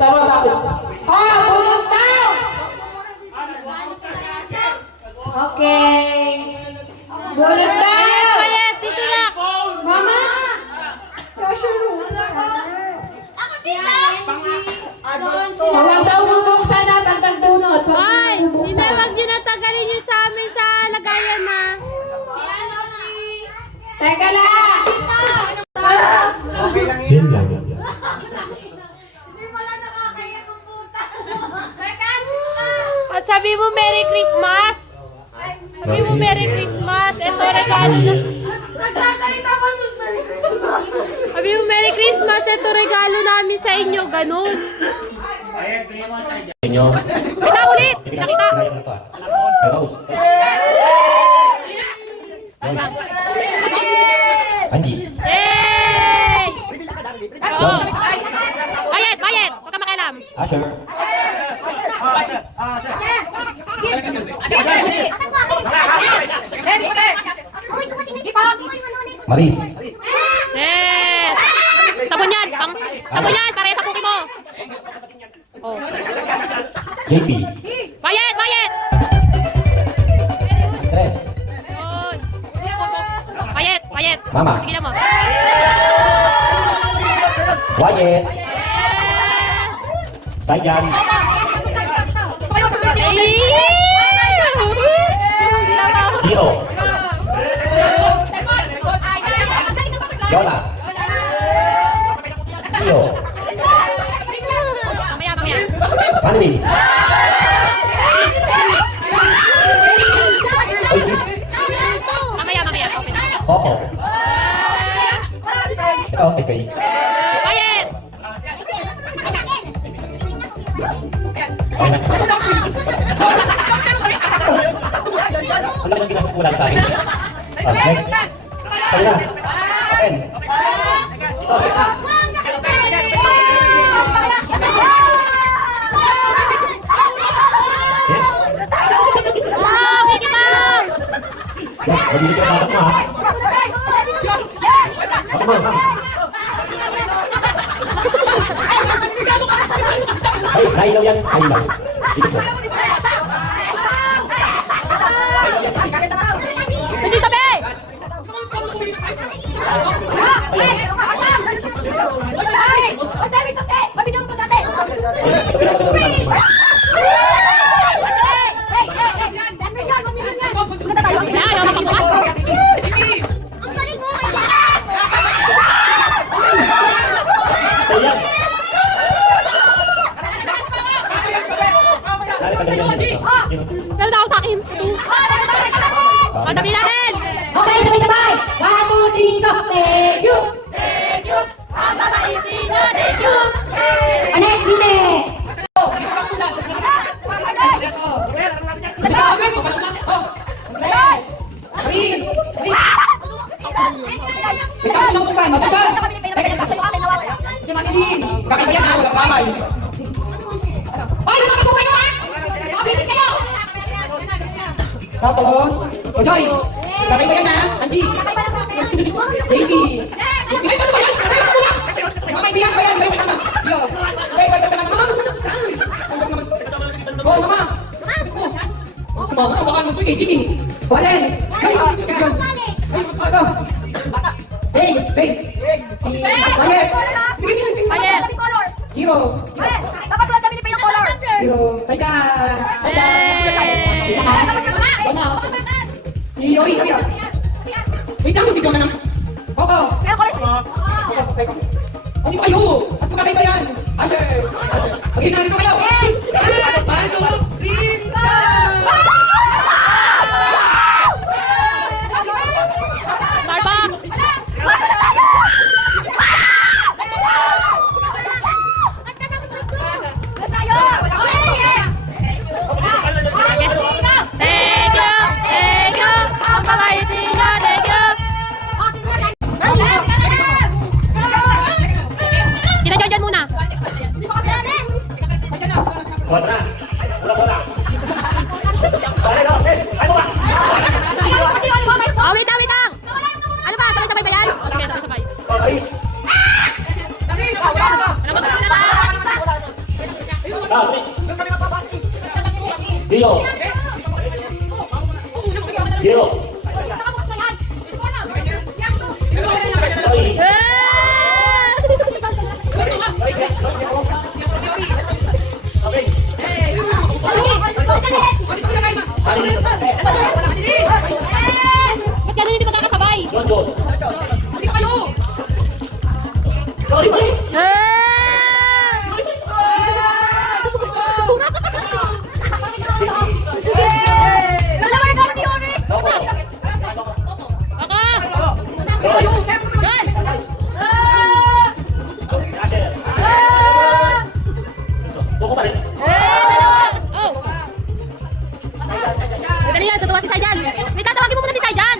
Sama natin. Bunot daw! Okay. Bunot daw! Bayet, dito na. Mama! Kasyo. Ako dito. Huwag daw bubuksan na, tagdag bunot. Ay, hindi na, wag nyo natagalin yung sa amin sa lagayan na. Teka lang! Yan lang. At sabi mo Merry Christmas. Sabi mo Merry Christmas. Ito regalo na. Sabi mo Merry Christmas. Ito regalo namin sa inyo. Ganun. Inyo. Kita ulit. Pinakita. Rose. Andy. Hey! Oh. Bayet, bayet. Huwag ka makialam. Asher. Maris. Yes. Sabon yan. Sabon yan. Para sa puki mo. Oh. JP. Bayet, bayet. Andres. Yun. Bayet, bayet. Mama. Tingnan mo. Wyatt. Sayan. Hiro. Yola. Tio. Mamaya, mamaya. Manilin. Oitis. Mamaya, mamaya. Okay na. Popo. Ito, Pepe. Bayet. Ano yung ginasusulan sa akin? Next. Sali na. Open. Ito, ito. Wow, Mickey Mouse! Mabilis ka batak mo, ha? Ako mo, ma'am. Ay, nailaw yan. Nailaw. Dito po. Hindi sabi! Ayaw mapabukas! Ayan. Dali, pagaling yan. Meron ako sa akin. Sabihin natin! Okay, sabay-sabay! 1, 2, 3, go! Thank you! Thank you! Ang babaitin na, thank you! Next, Bine! Tapos, o Joyce, sabay mo yan ha, Andy. Davey. Ay, paano ba yan? Mga kaibigan ba yan? May tama. Yo. Wait, mama. Go, mama. Sumama ka, baka nagpagay, Jimmy. Walen. Ay, ano? Babe. Si Wyatt. Bayet! Hiro. Hiro. Saya. Wala. Si Yori. Wait lang, si Fiona na. Coco. Coco. Ano kayo? At magkakay ba yan? Asher. Mag-inari ko kayo. 1, 2, 3, go! Starbucks! Thank you! Thank you! Ang babaitin na, thank you! Kinadyan muna! Kuha na. Wala. Oh, wait lang! Ano ba? Sabay-sabay ba yan? O, sige, sabay-sabay. Maris. Ano ba? Dio. Zero. Toy. Ba't ganun hindi magkakasabay? Jojo. Toy. Asher. Tuko pa rin. Dali yan, tutuwa si Saijan. May tatawagin mo muna si Saijan.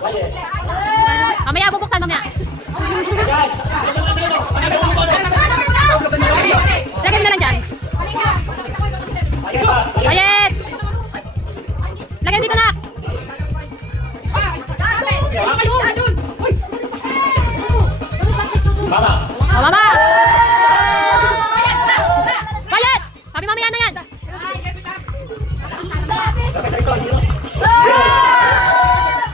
Wale. Mamaya bubuksan mamaya. Lagyan mo na lang dyan. Quiet! Lagyan dito na. Mama. Oh, mama! Quiet! Sabi mamaya na yan.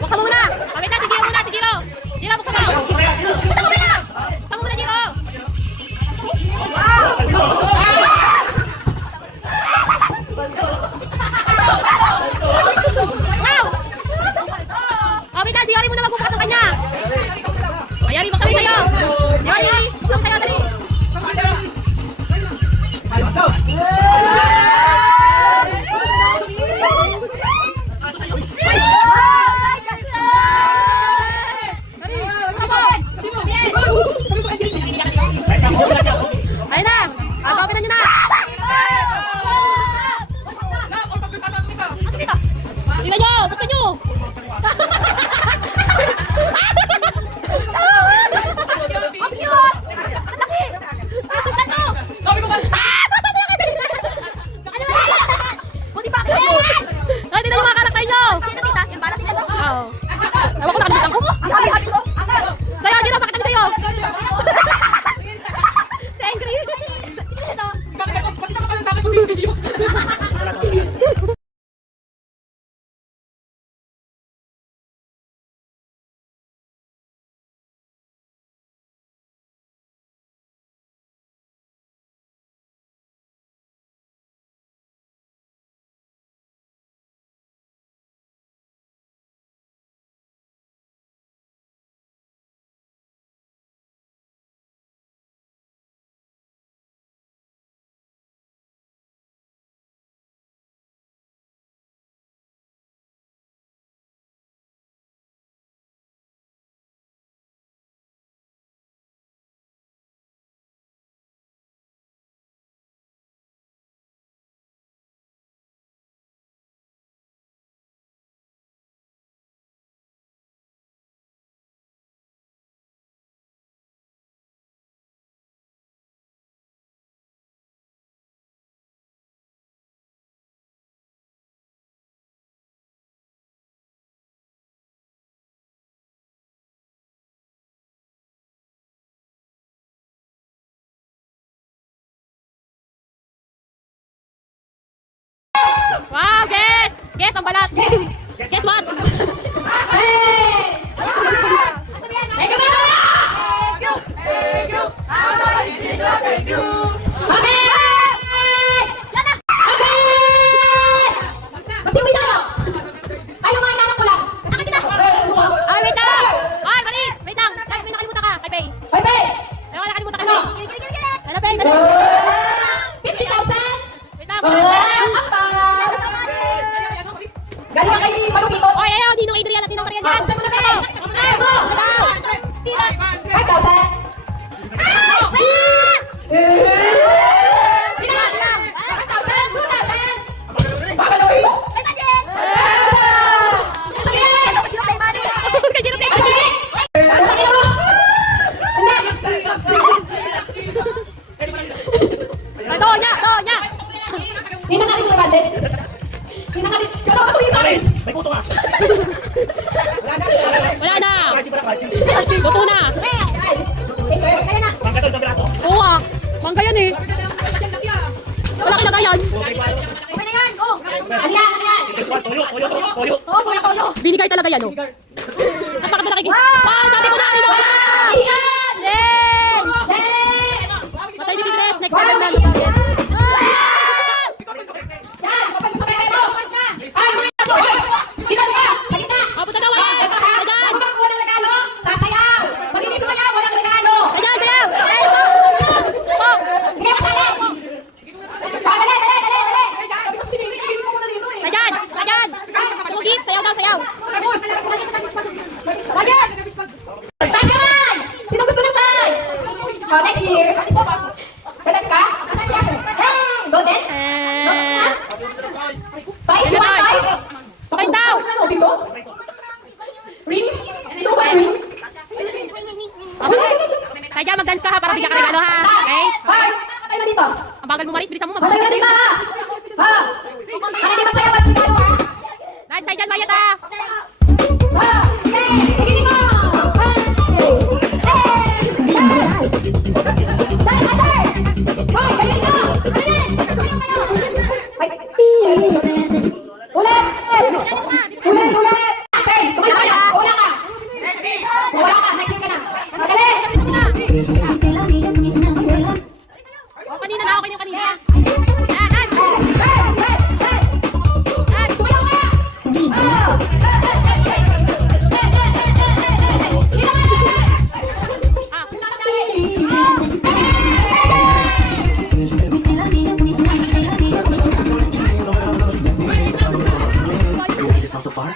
Buksan mo muna. Wait na, si Giro muna, si Giro. Giro, buksan mo. Buksan mo muna. Buksan mo muna, Giro. Wow! Oh, wait na, si Yori muna magbubukas ang kanya. Oh, Yori, buksan mo sa'yo. Yori, buksan mo sa'yo, dali. Ayun na! Open nyo na! Tingnan nyo! Buksan nyo! Ang cute! Ang laki! Tingnan nyo! Buti pa ako! Ay, tingnan nyo mga karakter nyo! Oo. Ewan ko nakalimutan ko. Sa'yo, Gino, bakit kami sa'yo? Si Angry. Wow, guess! Guess ang balat! Guess what? Ay, wait lang! Ay, balis! Wait lang! Guys, may nakalimutan ka! Kay Pei! May nakalimutan ka kay Pei! Ano, Pei? Dali! Wait lang! Galing kay Palupito. Oy, ayaw! Ninong Adrian at Ninong Marian yan! Saan mo na kayo? 5,000. Babaloy mo? Ay, donya! Donya! Sino natin yung bandit? Sino natin? Kaya ako tumingin sa akin. May puto nga. Wala na! Luto na! Mangkatol sa braso. Oo ah! Mangga yan eh! yan? Okay na yan, go! Ano yan, ano yan? Toyo. Vinegar talaga yan, oh. Napakamalaki. Wow, sabi ko na, ano? Ingat! Len! Yes! Matay ni Tigres, next time na. Yan, kapag sa pero! Ay, dito ka! Halika! Papunta daw, ah! Ito ha! Ayan! Kung makuha ng regalo, sasayaw! Pag hindi sumayaw, walang regalo! Ayan, sayaw! Sige, masali! Dali, dali, dali, dali! Sabi ko, sinigil ko muna dito eh! Ayan! Ayan! Sumugip, sayaw daw, sayaw! Lagyan! Tayo naman! Sino gusto ng ties? Oh, next year. Next ka? Hey! Golden? Ties? You want ties? Ties daw! Ano, dito? Ring? Gusto ko ring? Kaya mag-dance ka ha, para bigyan ka regalo ha. Okay? Hoy! Tayo na dito. Ang bagal mo, Maris, bilisan mo. Tayo na dito ha! Ha? Ano di masaya ba sigaro ha? Lahat sa'yo dyan, Mayat ha. Ha? Hey! Tigilin mo! Hey! Dahil ka, sir! Hoy! Galing ka! Ano yan? Sumayaw kayo! Wait! Ulit! Ulit! Ulit! Okay! Sumayaw kayo! Una ka! Wala ka! Next week ka na! Magaling! O, kanina na, okay yung kanina. Yan, yan. Hey! Hey! Hey! Yan. Sumayaw ka! Oh! Hey! Hey! Hey! Hey! Hey! Hey! Hey! Hey! Hey! Ah, So far.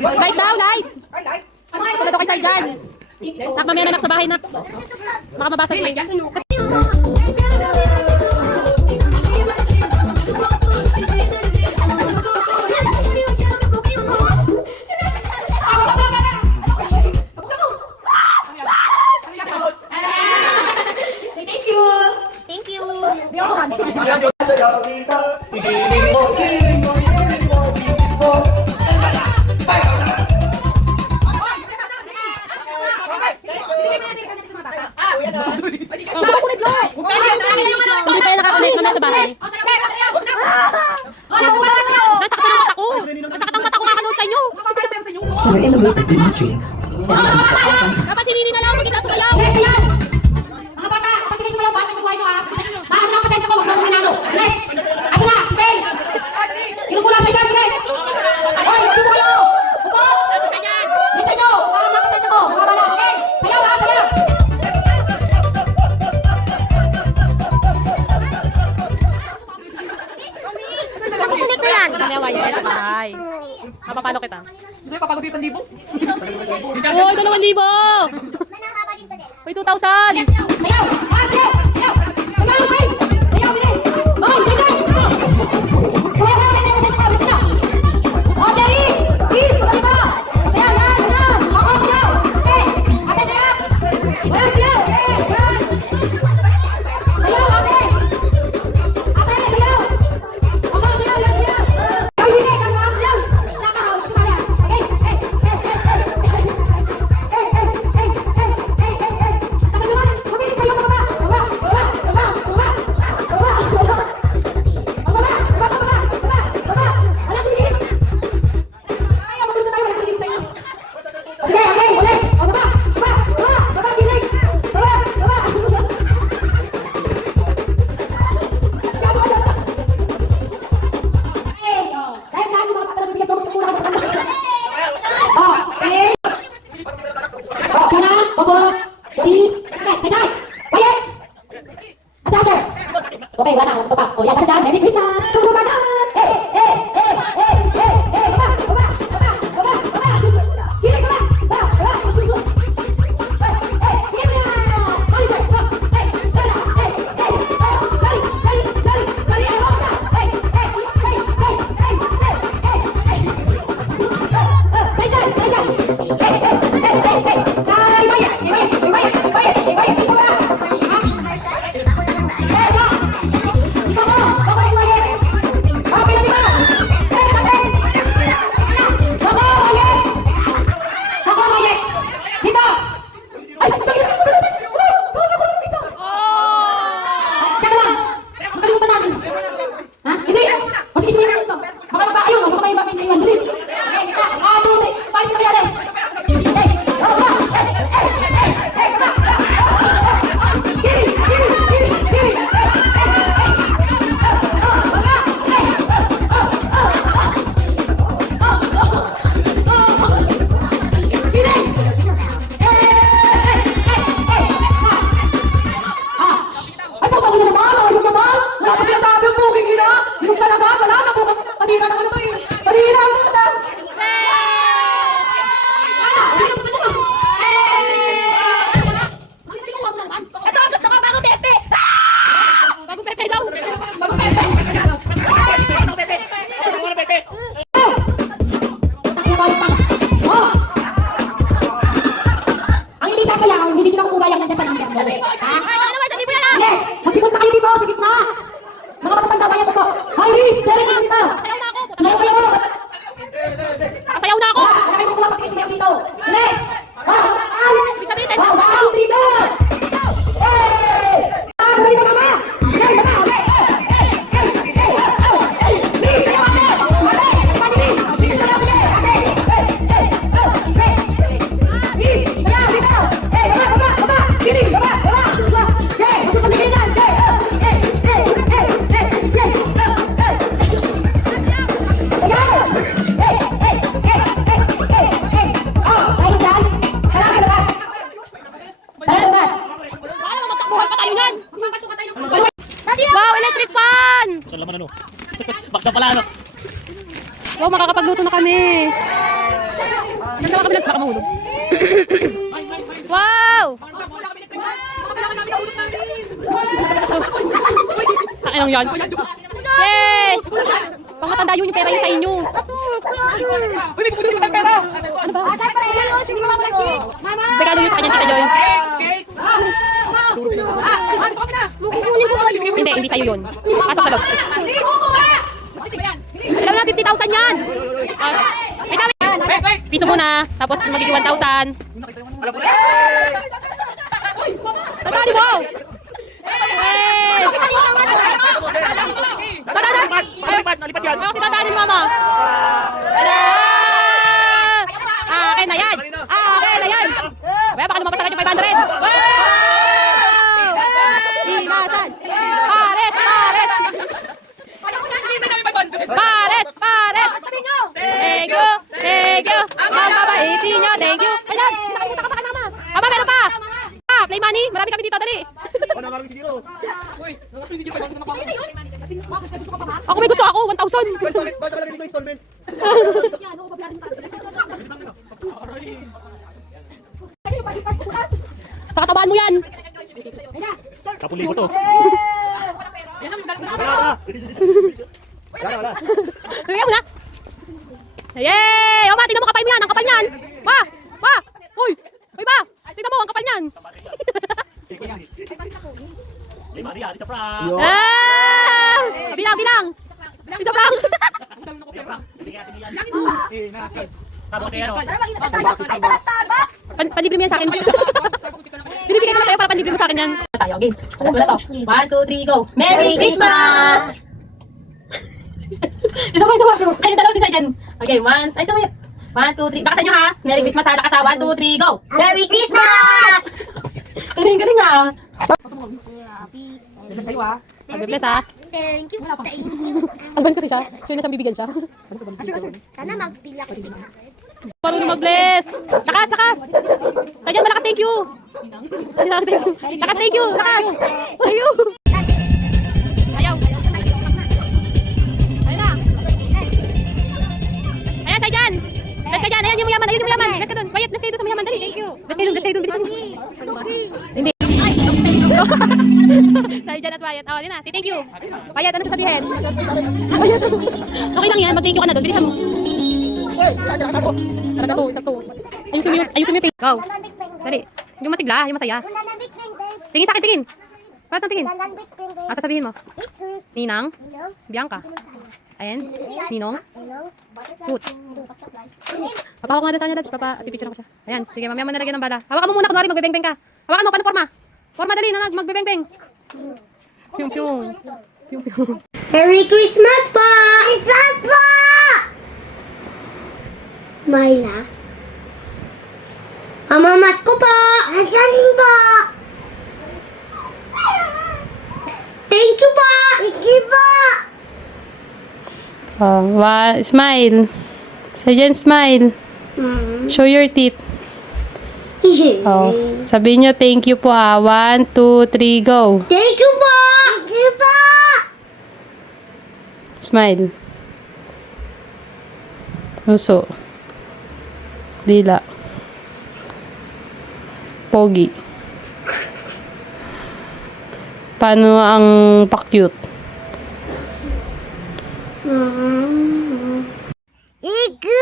Light daw, light! Pagkado kay Sir Jan. Nak, mamaya na nak sa bahay na. Baka mabasa yung light yan. Thank you! Thank you! Hindi pa yung nakakonect naman sa bahay. Nasaktan ang mata ko. Nasaktan ang mata ko makanood sa inyo. We're in the mood for student streams. Dapat sinini na lang mag-isa sumayaw. Mga bata, kapag hindi sumayaw, bakit sa buhay nyo ha? Bakit na ang pasensya ko, huwag na kuminado. Yes! Asa na? Si Faye! Kinukula sa dyan, guys! Hoy, dito kayo! Upo! Listen nyo! Bakit na ang pasensya ko? Mga bala, okay? Sayaw ha, sayaw! Mapapalo kita. Hindi, papagod yung 1,000. Uy, 2,000! Uy, 2,000! Ayaw! Ayaw! Ayaw! Ayaw! Ayaw! Bilis! Oh, bilis! Kuya, kuya, bilis! Bilis ka! Bilis ka! Oh, Jerry! Please! Pagkali ka! Ayaw! Ayaw! Ayaw! Ako! Ayaw! Okay! Ate, siya! Ayaw! Ayaw! Ayaw! Ate! Ate! Ayaw! Ako! Ayaw! Ayaw! Ayaw! Ay, hindi! Ayaw! Ayaw! Nakahawak ko kaya! Okay! Hey! Hey! Hey! Hey! Tagal naman! Mabilis kayo mga baba! Baba! Baba! Baba! Baba! Baba! Baba! Baba! Alam mo yun? Ay, mabilis na tayo! Mabilis sa inyo! Okay! Okay! Ulit! O, baba! Baba! Baba! Baba! Bilig! Baba! Baba! Ay, oh. Dahil na, yung mga patalabigyan ko sa kulang. Oh, okay! Oh, kanan, opo. Jadi, sakit. Quiet. Asal. Okay, wala na. Baba. Oh, yan ka dyan. Merry Christmas. Baba na. Baba. Sini, baba. Bagong pepe daw! Ang hindi sasayang, hindi nyo na kukulayang nandiyan sa number mo. Ha? Ay, ano naman, sabi mo yan ah! Yes! Magsipunta kayo dito, sa gitna! Mga matatanda bayan ko po. Hi, Liz! Very good dito! Sayaw na ako! Sumayo kayo! Nakasayaw na ako! Wala kayo kukuha pag kayo dito. Liz! Ibig sabihin, Wow, wow, dito! Hey! Dito ka ba? Hey, baba! Baka naman magtakbuhan pa tayo yan! Wow, electric fan! Saan laman ano? Bakda pala ano? Wow, makakapagluto na kami! Nasa kami lang, baka mahulog. Wow! Anong yan? Yay! Pangatanda yun yung pera yun sa inyo. Uy, may pupunin ko ng pera! Ano ba? Regalo yun sa kanya, Tita Joyce. Hindi sa'yo yun. Pasok sa loob. Alam na, 50,000 yan! Piso muna, tapos magiging 1,000. Tatali mo! Hey! Tatali! Nalipat yan! Ayaw si tatali, mama! Akin na yan! Akin na yan! Kaya baka lumabas agad yung 500! Wow! Inasan! Pares! Pares! Pares! Pares! Thank you! Thank you! Ang babaitin nyo! Thank you! Ayan! Nakalimutan ka pa kanama! Aba, meron pa! Play money! Marami kami dito, dali! Ako na si Giro. Ako may gusto ako! 1,000! Bakit ka nalagay dito installment? ba? Tingnan mo, kapal niyan. Ang kapal niyan. Pa! Pa! Uy! Uy ba? Tingnan mo, ang kapal niyan. Lima, di sa prank. Ah! Bilang, bilang. Isa lang. Tapos yan, oh. Panlibre mo yan sa akin. Binibigay ko na sa'yo para panlibre mo sa akin yan. Tayo, game. Alas mo na to. 1, 2, 3, go. Merry Christmas! Isa pa, isa pa. Kayo dalawa din sa dyan. Okay, 1, ay, isa pa yan. 1, 2, 3. Baka sa inyo ha. Merry Christmas ha. Lakas ha. 1, 2, 3, go. Merry Christmas! Galing, galing ha. Kayo ah. Mag-bless ha. Thank you. Thank you. Advance kasi siya. Sure na siyang bibigyan siya. Sana magpili ako dito. Marunong mag-bless. Lakas, lakas. Sadyan, malakas, thank you. Lakas, thank you. Lakas. Ayaw. Ayaw. Ayaw na. Ayan, Sadyan. Bless ka dyan. Ayan, yung mayaman. Ayun yung mayaman. Bless ka dun. Bayat, bless kayo dun sa mayaman. Dali. Thank you. Bless kayo dun, bless kayo dun. Bilisan mo. Hindi. Sadyan at Wyatt. Oh, din na. Say thank you. Wyatt, ano sasabihin? Wyatt. Okay lang yan. Mag-thank you ka na dun. Bilisan mo. Talaga to, isa to. Ayun si mute. Go. Dali. Yung masigla, yung masaya. Tingin sa akin, tingin. Paano tingin? Ah, sasabihin mo. Ninang. Bianca. Ayan. Ninong. Hoot. Papahawak nga doon sa kanya, Dabs. Pipicture ako siya. Ayan. Sige, mamaya mo nalagyan ng bala. Hawakan mo muna, kunwari magbebeng-beng ka. Hawakan mo, paano forma? Forma, dali na, magbebeng-beng. Pyong-pyong. Pyong-pyong. Merry Christmas po! Christmas po! Smile na. Mamamas ko po! Asan po? Thank you po! Thank you po! Smile. Sadyan, smile. Show your teeth. Oh. Sabihin nyo, thank you po ah. 1, 2, 3, go. Thank you po! Thank you po! Smile. Uso. Dila. Pogi. Paano ang pa-cute? Iku!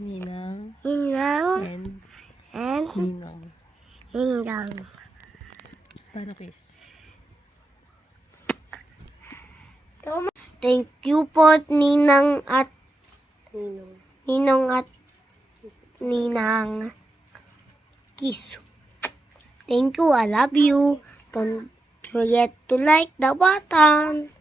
Ninang. Inang. And Ninong. Inang. Paano kiss? Thank you po, Ninang at Ninong at Ninang. Kiss. Thank you, I love you. Don't forget to like the button.